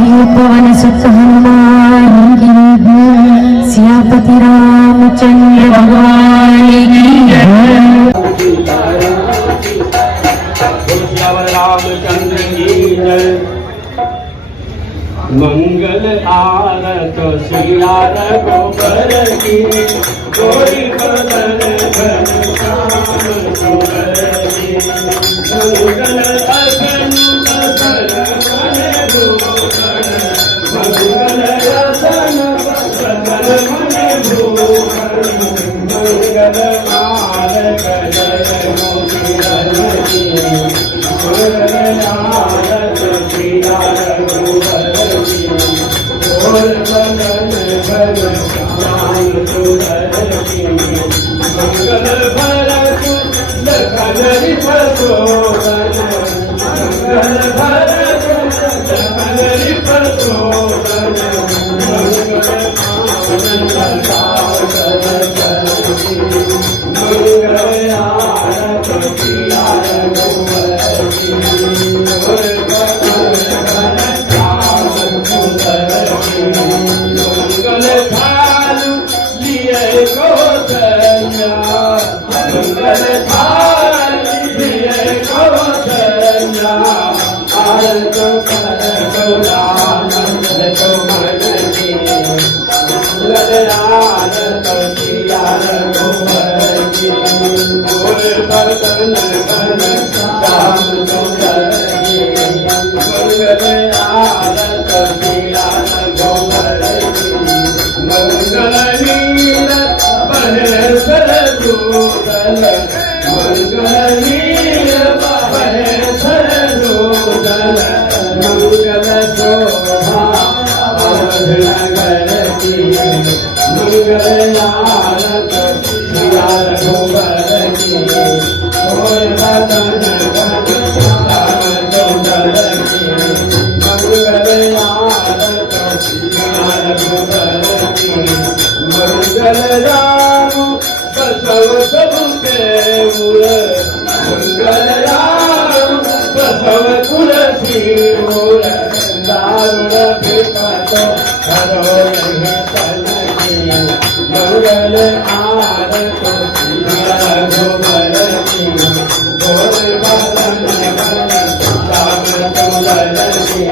पवन सुत हनुमान की सियापति रामचंद्र भगवान की रामचंद्र की जय। मंगल आरत सिया रघुबर की गोरी बदन घन श्याम सुंदर की। मंगल अगनु बदन मन भूषण मंगल रसन बदन मन भूषण मंगल माल जय मोती की। मंगल आरत सिया रघुबर की गोर बदन घन श्याम सुंदर की। मंगल भरत लखन प्रचोदन मंगल भरत लखन प्रचोदन मंगल आनंद सागर की। मंगल आरत सिया रघुबर की गोर बदन घन श्याम सुंदर की। मंगल थाल लिए कौशल्या मंगल थाल लिए कौशल्या आरत कर गौरानंद चौमन की। मंगल आरत सिया रघुबर की गोर बदन घन श्याम सुंदर की। मंगल आरत सिया रघुबर की मंगल नील बहेश्वर दूतल मंगल नील बहेश्वर दूतल मंगल शोभा अवध नगर की। मंगल आरत सिया रघुबर की गोर बदन घन श्याम सुंदर की। मंगल आरत सिया रघुबर की मंगल राम बसव सबके मूल मंगल राम बसव तुलसी मूल दारुण विपत हरो नहीं तन की। मंगल आरत सिया रघुबर की गोर बदन घन श्याम सुंदर की।